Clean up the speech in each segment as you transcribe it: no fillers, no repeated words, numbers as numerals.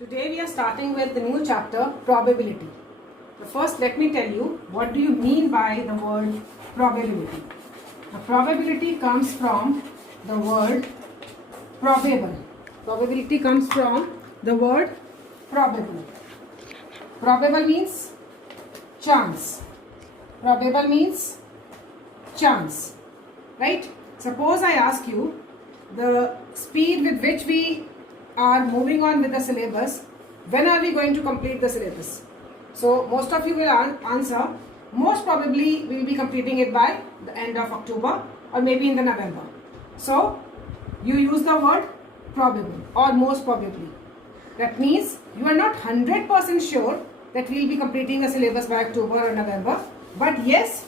Today we are starting with the new chapter, probability. But first let me tell you, what do you mean by the word probability? The probability comes from the word probable. Probability comes from the word probable. Probable means chance. Probable means chance. Right? Suppose I ask you the speed with which we are moving on with the syllabus, when are we going to complete the syllabus? So most of you will answer, most probably we will be completing it by the end of October or maybe in the November. So you use the word probable or most probably. That means you are not 100% sure that we will be completing the syllabus by October or November, but yes,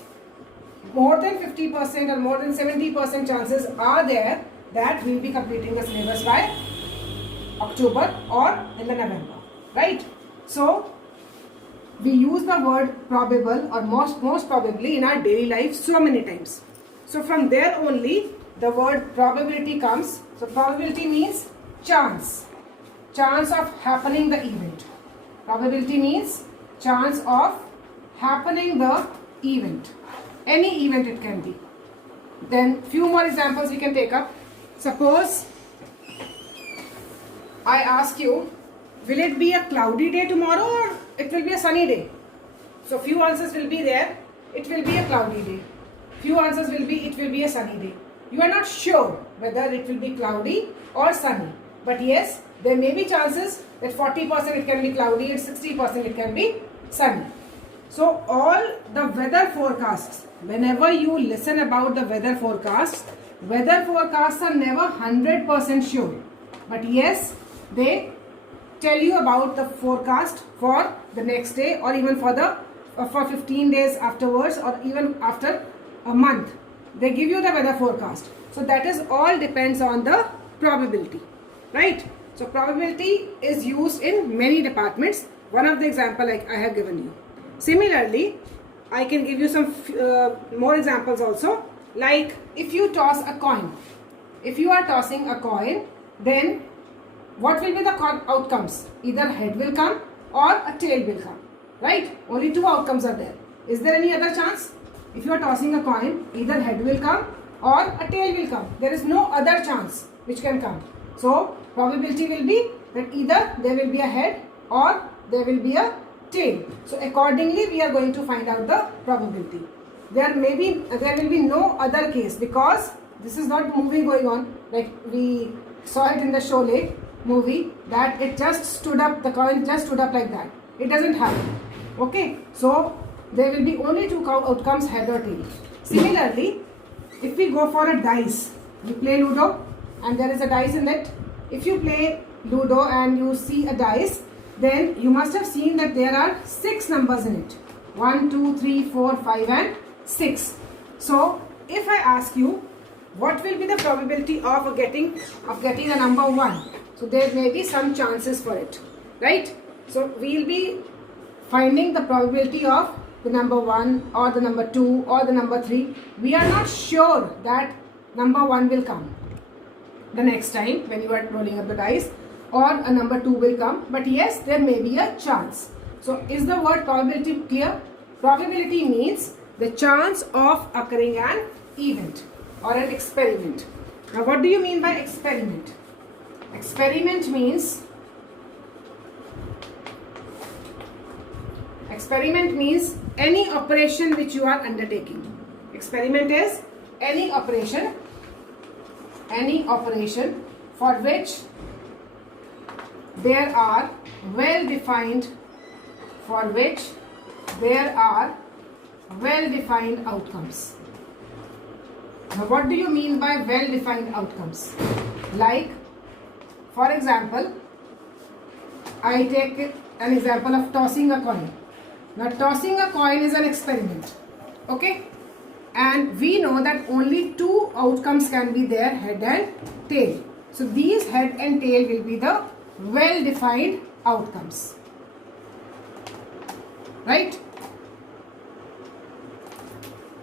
more than 50% or more than 70% chances are there that we will be completing the syllabus by October or in the November, right? So we use the word probable or most probably in our daily life so many times. So from there only the word probability comes. So probability means chance of happening the event. Probability means chance of happening the event. Any event it can be. Then few more examples we can take up. Suppose I ask you, will it be a cloudy day tomorrow or it will be a sunny day? So few answers will be there. It will be a cloudy day. Few answers will be, it will be a sunny day. You are not sure whether it will be cloudy or sunny. But yes, there may be chances that 40% it can be cloudy and 60% it can be sunny. So all the weather forecasts, whenever you listen about the weather forecasts are never 100% sure. But yes, they tell you about the forecast for the next day or even for 15 days afterwards or even after a month. They give you the weather forecast. So that is all depends on the probability, right? So probability is used in many departments. One of the example like I have given you. Similarly, I can give you some more examples also. Like if you toss a coin. If you are tossing a coin, then what will be the outcomes? Either head will come or a tail will come, right? Only two outcomes are there. Is there any other chance? If you are tossing a coin, either head will come or a tail will come. There is no other chance which can come. So probability will be that either there will be a head or there will be a tail. So accordingly we are going to find out the probability. There will be no other case because this is not movie going on like we saw it in the Sholay movie that it just stood up, the coin just stood up like that. It doesn't happen. Okay, so there will be only two outcomes, head or tail. Similarly, if we go for a dice, we play Ludo and there is a dice in it. If you play Ludo and you see a dice, then you must have seen that there are 6 numbers in it. 1, 2, 3, 4, 5 and 6. So if I ask you what will be the probability of getting a number 1, so there may be some chances for it, right? So we will be finding the probability of the number 1 or the number 2 or the number 3. We are not sure that number 1 will come the next time when you are rolling up the dice or a number 2 will come, but yes, there may be a chance. So is the word probability clear? Probability means the chance of occurring an event or an experiment. Now what do you mean by experiment? Experiment means any operation which you are undertaking. Experiment is any operation for which there are well-defined outcomes. Now what do you mean by well-defined outcomes? Like for example, I take an example of tossing a coin. Now tossing a coin is an experiment, okay? And we know that only 2 outcomes can be there, head and tail. So these head and tail will be the well-defined outcomes, right?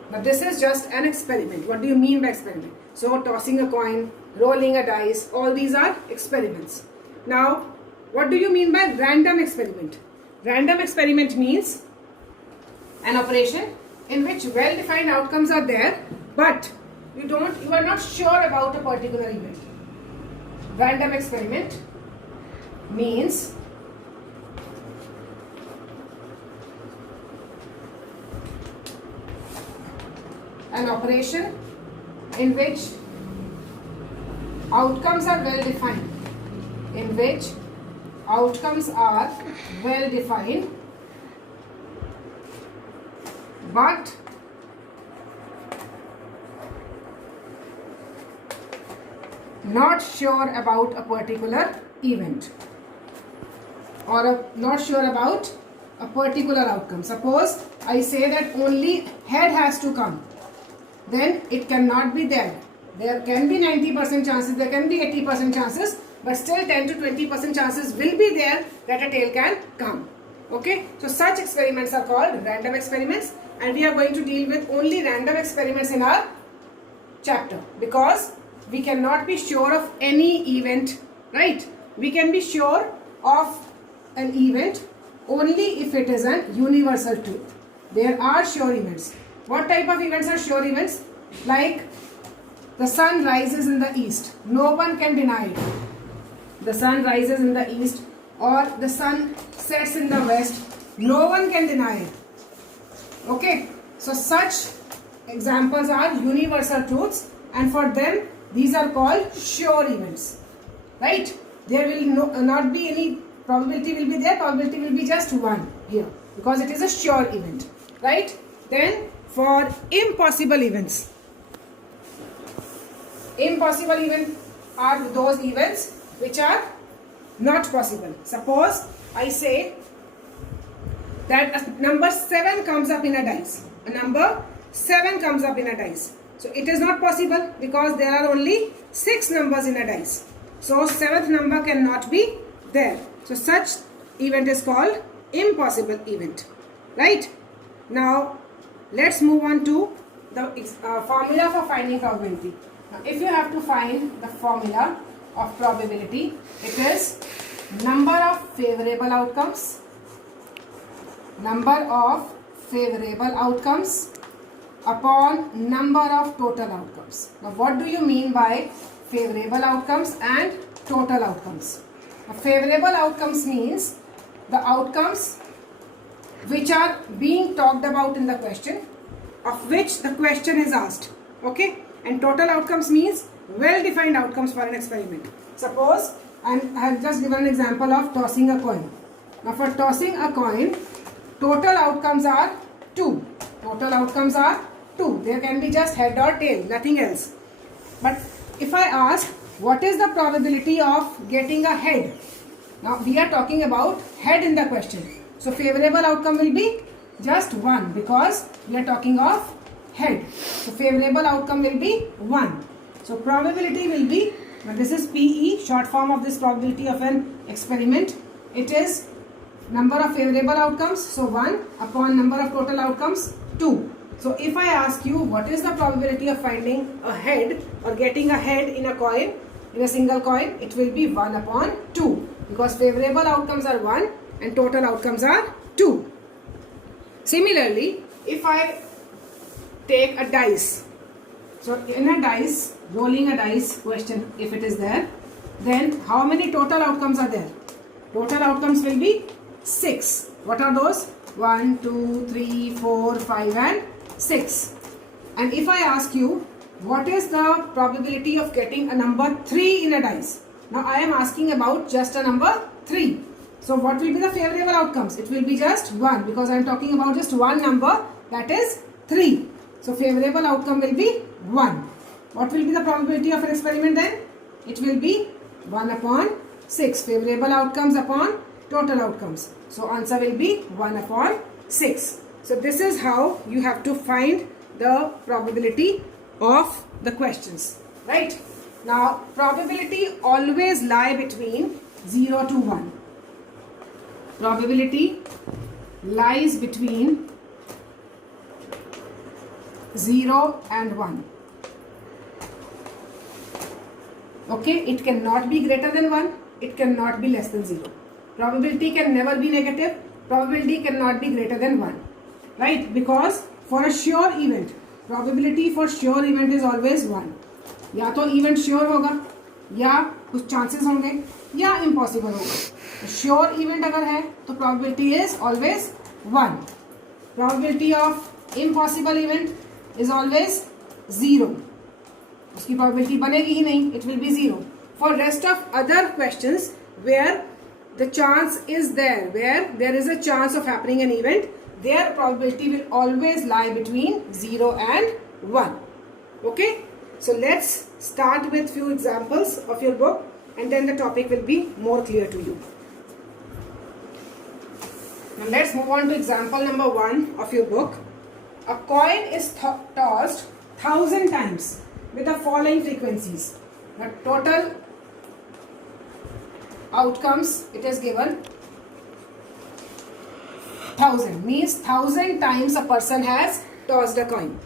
But this is just an experiment. What do you mean by experiment? So tossing a coin, rolling a dice, all these are experiments. Now What do you mean by random experiment? Random experiment means an operation in which well-defined outcomes are there, but you are not sure about a particular event. Random experiment means an operation in which outcomes are well defined, but not sure about a particular event, or not sure about a particular outcome. Suppose I say that only head has to come, then it cannot be there. There can be 90% chances, there can be 80% chances, but still 10 to 20% chances will be there that a tail can come. Okay, so such experiments are called random experiments, and we are going to deal with only random experiments in our chapter, because we cannot be sure of any event, right? We can be sure of an event only if it is an universal truth. There are sure events. What type of events are sure events? Like the sun rises in the east. No one can deny it. The sun rises in the east, or the sun sets in the west. No one can deny it. Okay, so such examples are universal truths, and for them these are called sure events, right? There will not be any probability will be there. Probability will be just 1 here, because it is a sure event, right? Then for impossible events, impossible events are those events which are not possible. Suppose I say that a number 7 comes up in a dice. A number 7 comes up in a dice. So it is not possible because there are only 6 numbers in a dice. So 7th number cannot be there. So such event is called impossible event, right? Now let's move on to the formula for finding probability. Now, if you have to find the formula of probability, it is number of favorable outcomes, upon number of total outcomes. Now what do you mean by favorable outcomes and total outcomes? Now, favorable outcomes means the outcomes which are being talked about in the question, of which the question is asked. Okay, and total outcomes means well defined outcomes for an experiment. Suppose I have just given an example of tossing a coin. Now for tossing a coin, total outcomes are 2. Total outcomes are 2. There can be just head or tail, nothing else. But if I ask what is the probability of getting a head, now we are talking about head in the question. So favorable outcome will be just 1, because we are talking of head. So favorable outcome will be 1. So probability will be, this is PE, short form of this probability of an experiment. It is number of favorable outcomes, so 1, upon number of total outcomes, 2. So if I ask you what is the probability of finding a head or getting a head in a coin, in a single coin, it will be 1 upon 2, because favorable outcomes are 1 and total outcomes are 2. Similarly, if I take a dice, so in a dice, rolling a dice question, if it is there, then how many total outcomes are there? Total outcomes will be 6. What are those? 1, 2, 3, 4, 5 and 6. And if I ask you what is the probability of getting a number 3 in a dice? Now I am asking about just a number 3. So what will be the favorable outcomes? It will be just 1, because I am talking about just one number, that is 3. So favorable outcome will be 1. What will be the probability of an experiment then? It will be 1 upon 6. Favorable outcomes upon total outcomes. So answer will be 1 upon 6. So this is how you have to find the probability of the questions, right? Now probability always lie between 0 to 1. Probability lies between 0 and 1. Okay, it cannot be greater than 1 it cannot be less than 0. Probability can never be negative. Probability cannot be greater than 1. Right? Because for a sure event, probability for sure event is always 1. या तो event sure होगा, या कुछ chances होंगे, या impossible होगा. Sure event अगर है तो probability is always 1. Probability of impossible event is always 0. उसकी probability बनेगी ही नहीं, it will be 0. For rest of other questions where the chance is there, where there is a chance of happening an event, their probability will always lie between 0 and 1. Okay? So let's start with few examples of your book, and then the topic will be more clear to you. Now let's move on to example number 1 of your book. A coin is tossed 1000 times with the following frequencies. The total outcomes it is given 1000, means 1000 times a person has tossed a coin.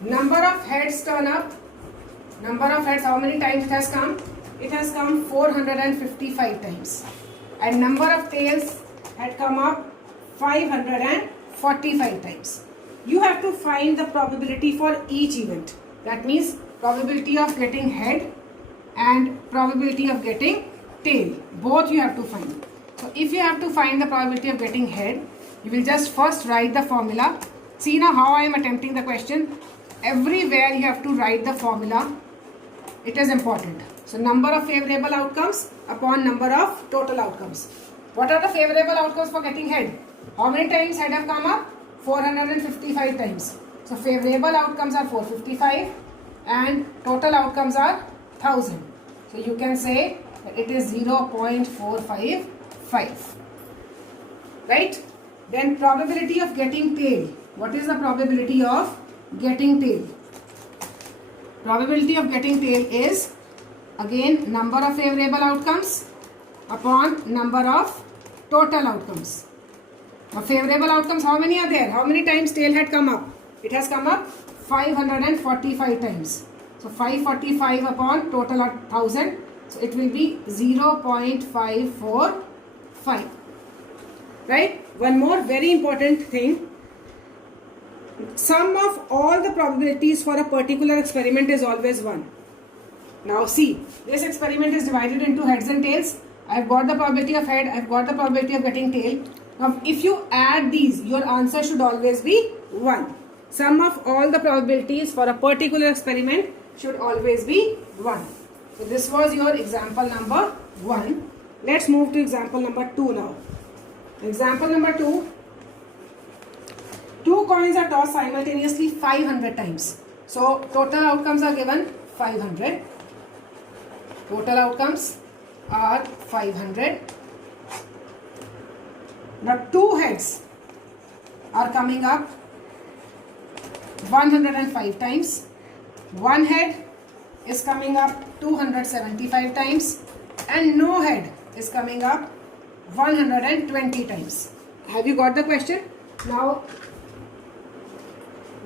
Number of heads turn up. Number of heads, how many times it has come? It has come 455 times. And number of tails had come up 545 times. You have to find the probability for each event. That means probability of getting head and probability of getting tail. Both you have to find. So if you have to find the probability of getting head, you will just first write the formula. See now how I am attempting the question. Everywhere you have to write the formula. It is important. So number of favorable outcomes upon number of total outcomes. What are the favorable outcomes for getting head? How many times head have come up? 455 times. So favorable outcomes are 455 and total outcomes are 1000. So you can say that it is 0.455. Right? Then probability of getting tail. What is the probability of getting tail? Probability of getting tail is again number of favorable outcomes upon number of total outcomes. Now favorable outcomes, how many are there? How many times tail had come up? It has come up 545 times. So 545 upon total 1000. So it will be 0.545. Right? One more very important thing. Sum of all the probabilities for a particular experiment is always 1. Now see, this experiment is divided into heads and tails. I have got the probability of head, I have got the probability of getting tail. Now if you add these, your answer should always be 1. Sum of all the probabilities for a particular experiment should always be 1. So this was your example number 1. Let's move to example number 2 now. Example number 2. 2 coins are tossed simultaneously 500 times. So total outcomes are given 500. Total outcomes are 500. Now 2 heads are coming up 105 times. 1 head is coming up 275 times. And no head is coming up 120 times. Have you got the question? Now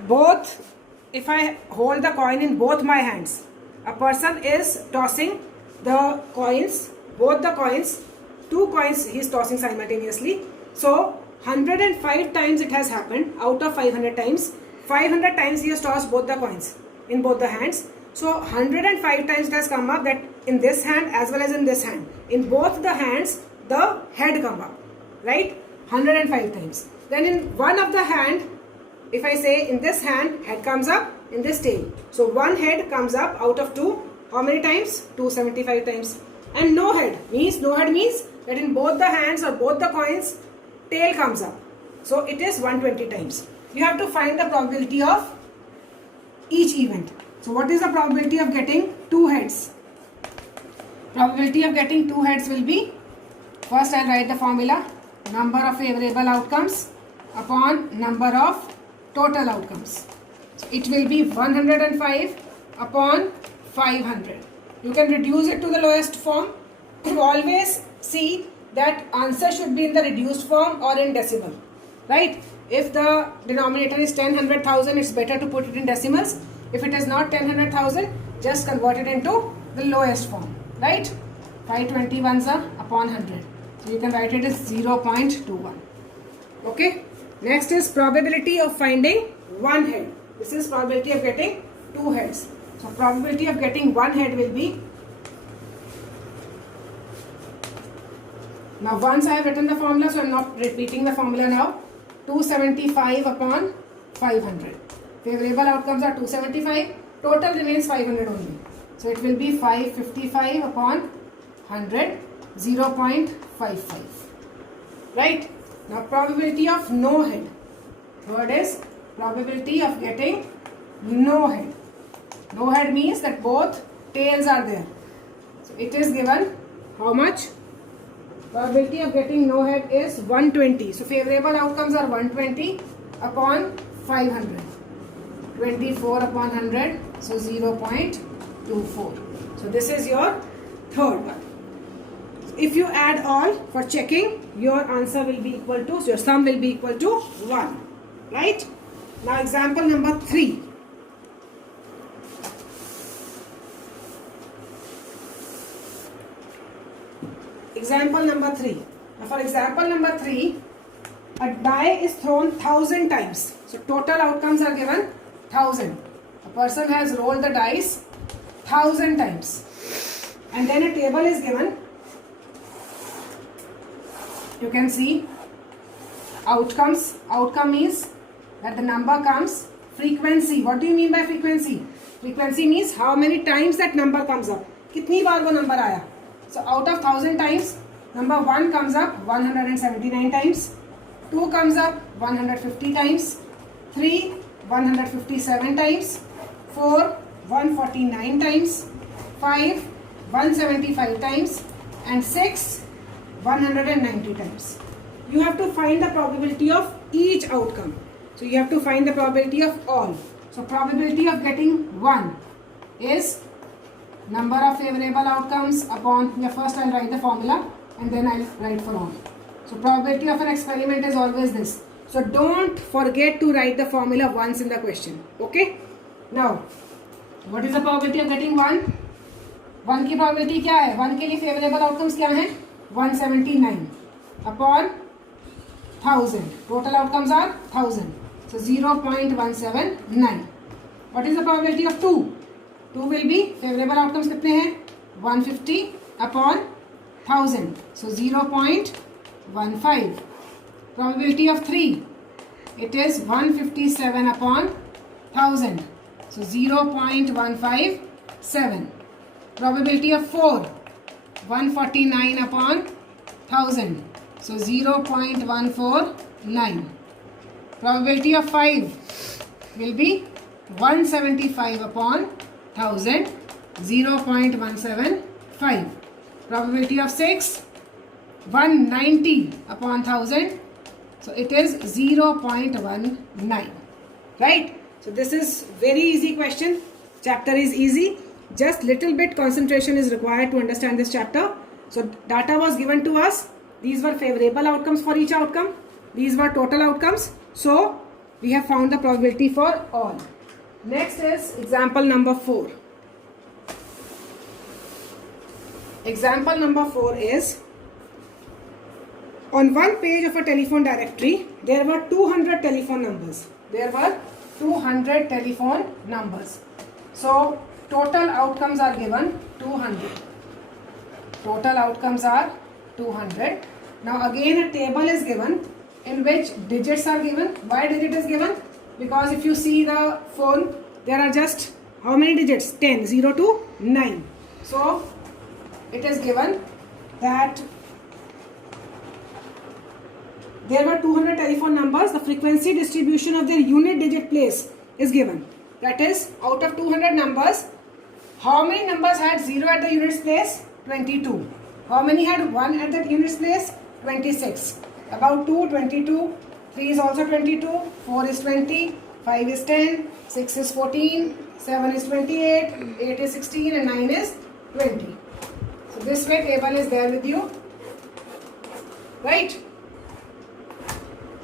both, if I hold the coin in both my hands, a person is tossing the coins, both the coins, 2 coins he is tossing simultaneously. So 105 times it has happened out of 500 times. 500 times he has tossed both the coins in both the hands. So 105 times it has come up that in this hand as well as in this hand. In both the hands the head come up, right? 105 times. Then in one of the hand, if I say in this hand, head comes up, in this tail. So 1 head comes up out of 2. How many times? 275 times. And no head means that in both the hands or both the coins, tail comes up. So it is 120 times. You have to find the probability of each event. So what is the probability of getting 2 heads? Probability of getting 2 heads will be, first I'll write the formula, number of favorable outcomes upon number of total outcomes. So it will be 105 upon 500. You can reduce it to the lowest form. You always see that answer should be in the reduced form or in decimal, right? If the denominator is 10, 100,000, it's better to put it in decimals. If it is not 10, 100,000, just convert it into the lowest form, right? 521s are upon 100. So you can write it as 0.21. Okay. Next is probability of finding one head. This is probability of getting two heads. So probability of getting one head will be, now once I have written the formula, so I am not repeating the formula now, 275 upon 500. Favorable outcomes are 275, total remains 500 only. So it will be 555 upon 100, 0.55. Right? Now probability of no head. Third is probability of getting no head. No head means that both tails are there. So it is given how much? Probability of getting no head is 120. So favorable outcomes are 120 upon 500. 24 upon 100. So 0.24. So this is your third one. If you add all for checking, your answer will be equal to, so your sum will be equal to 1. Right? Now example number 3. Example number 3. Now for example number 3, a die is thrown 1000 times. So total outcomes are given 1000. A person has rolled the dice 1000 times. And then a table is given. You can see outcomes. Outcome means that the number comes. Frequency. What do you mean by frequency? Frequency means how many times that number comes up. कितनी बार वो number आया. So out of 1000 times, number 1 comes up 179 times, 2 comes up 150 times, 3 157 times, 4 149 times, 5 175 times, and 6 190 times. You have to find the probability of each outcome. So you have to find the probability of all. So probability of getting 1 is number of favorable outcomes upon, first I'll write the formula and then I'll write for all. So probability of an experiment is always this. So don't forget to write the formula once in the question. Okay. Now, what is the probability of getting 1? 1 की probability क्या है? 1 के लिए favorable outcomes क्या हैं? 179 upon 1000. Total outcomes are 1000. So 0.179. What is the probability of 2? 2 will be favorable outcomes कितने हैं? 150 upon 1000. So 0.15. Probability of 3. It is 157 upon 1000. So 0.157. Probability of 4. 149 upon 1000. So 0.149. Probability of 5 will be 175 upon 1000. 0.175. Probability of 6. 190 upon 1000. So it is 0.19. Right? So this is very easy question. Chapter is easy. Just little bit concentration is required to understand this chapter. So data was given to us. These were favorable outcomes for each outcome. These were total outcomes. So we have found the probability for all. Next is example number 4. Example number 4 is, on one page of a telephone directory, there were 200 telephone numbers. There were 200 telephone numbers. So total outcomes are given 200. Total outcomes are 200. Now again a table is given in which digits are given. Why digit is given? Because if you see the phone, there are just how many digits? 10, 0 to 9. So it is given that there were 200 telephone numbers. The frequency distribution of their unit digit place is given. That is, out of 200 numbers, how many numbers had 0 at the units place? 22. How many had 1 at the units place? 26. About 2, 22. 3 is also 22. 4 is 20. 5 is 10. 6 is 14. 7 is 28. 8 is 16. And 9 is 20. So this way table is there with you. Right?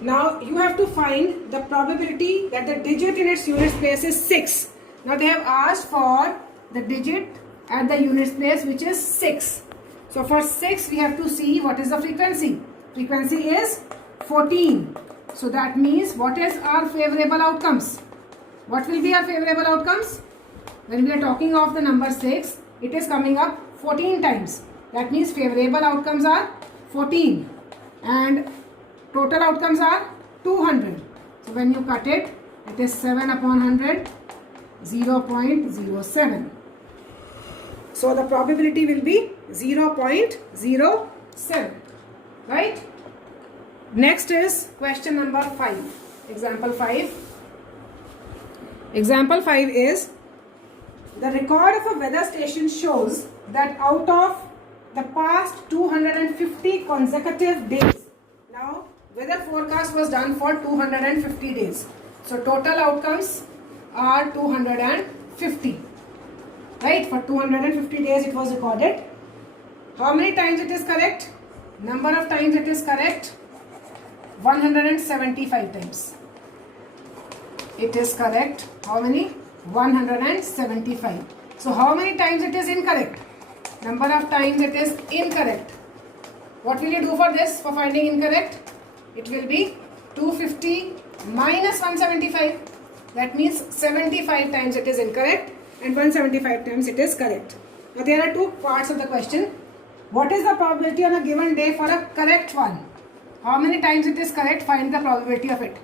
Now you have to find the probability that the digit in its units place is 6. Now they have asked for the digit at the units place which is 6. So for 6, we have to see what is the frequency. Frequency is 14. So that means what is our favorable outcomes? What will be our favorable outcomes? When we are talking of the number 6, it is coming up 14 times. That means favorable outcomes are 14 and total outcomes are 200. So when you cut it, it is 7 upon 100, 0.07. So the probability will be 0.07. Right? Next is question number 5. Example 5. Example 5 is, the record of a weather station shows that out of the past 250 consecutive days, now weather forecast was done for 250 days. So total outcomes are 250. Right? For 250 days it was recorded. How many times it is correct? Number of times it is correct? 175 times. It is correct. How many? 175. So how many times it is incorrect? Number of times it is incorrect. What will you do for this, for finding incorrect? It will be 250 minus 175. That means 75 times it is incorrect and 175 times it is correct. Now there are two parts of the question. What is the probability on a given day for a correct one? How many times it is correct? Find the probability of it.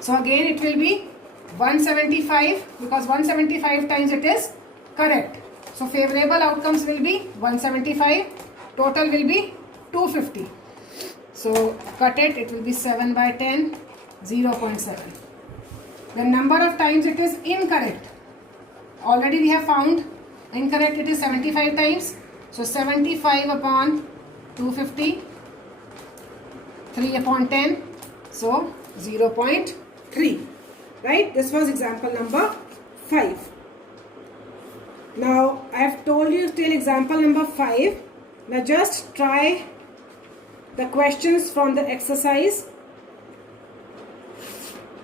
So again it will be 175 because 175 times it is correct. So favorable outcomes will be 175. Total will be 250. So cut it. It will be 7 by 10, 0.7. The number of times it is incorrect. Already we have found incorrect it is 75 times. So 75 upon 250, 3 upon 10. So 0.3. Right? This was example number 5. Now I have told you till example number 5. Now just try the questions from the exercise,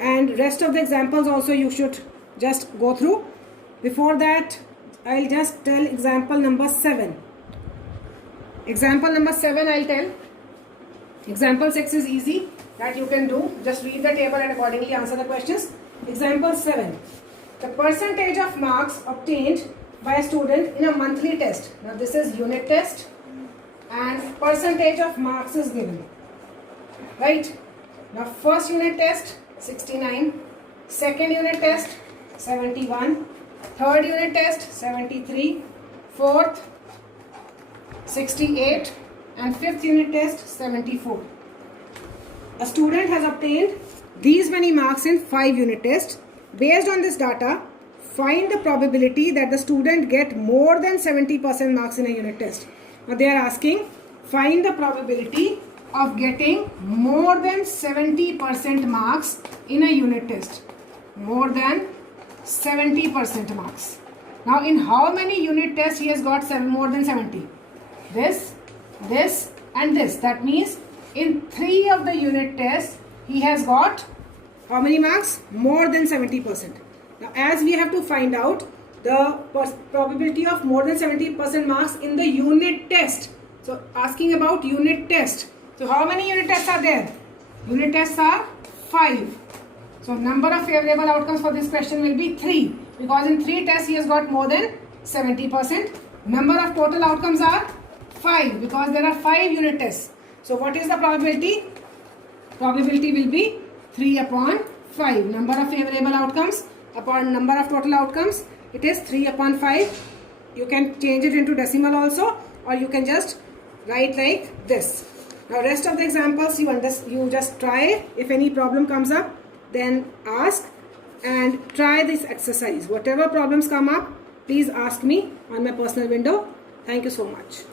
and rest of the examples also you should just go through. Before that, I'll just tell example number 7. Example number 7 I'll tell. Example 6 is easy, that you can do. Just read the table and accordingly answer the questions. Example 7. The percentage of marks obtained by a student in a monthly test. Now this is unit test and percentage of marks is given. Right? Now first unit test 69, second unit test 71, third unit test 73, fourth 68 and fifth unit test 74. A student has obtained these many marks in 5 unit tests. Based on this data, find the probability that the student get more than 70% marks in a unit test. Now they are asking, find the probability of getting more than 70% marks in a unit test. More than 70% marks. Now in how many unit tests he has got more than 70? This, this and this. That means in 3 of the unit tests he has got how many marks? More than 70%. Now as we have to find out the probability of more than 70% marks in the unit test. So asking about unit test. So how many unit tests are there? Unit tests are 5. So number of favorable outcomes for this question will be 3. Because in 3 tests he has got more than 70%. Number of total outcomes are 5. Because there are 5 unit tests. So what is the probability? Probability will be 3 upon 5. Number of favorable outcomes upon number of total outcomes. It is 3 upon 5. You can change it into decimal also, or you can just write like this. Now rest of the examples you just try. If any problem comes up, then ask and try this exercise. Whatever problems come up, please ask me on my personal window. Thank you so much.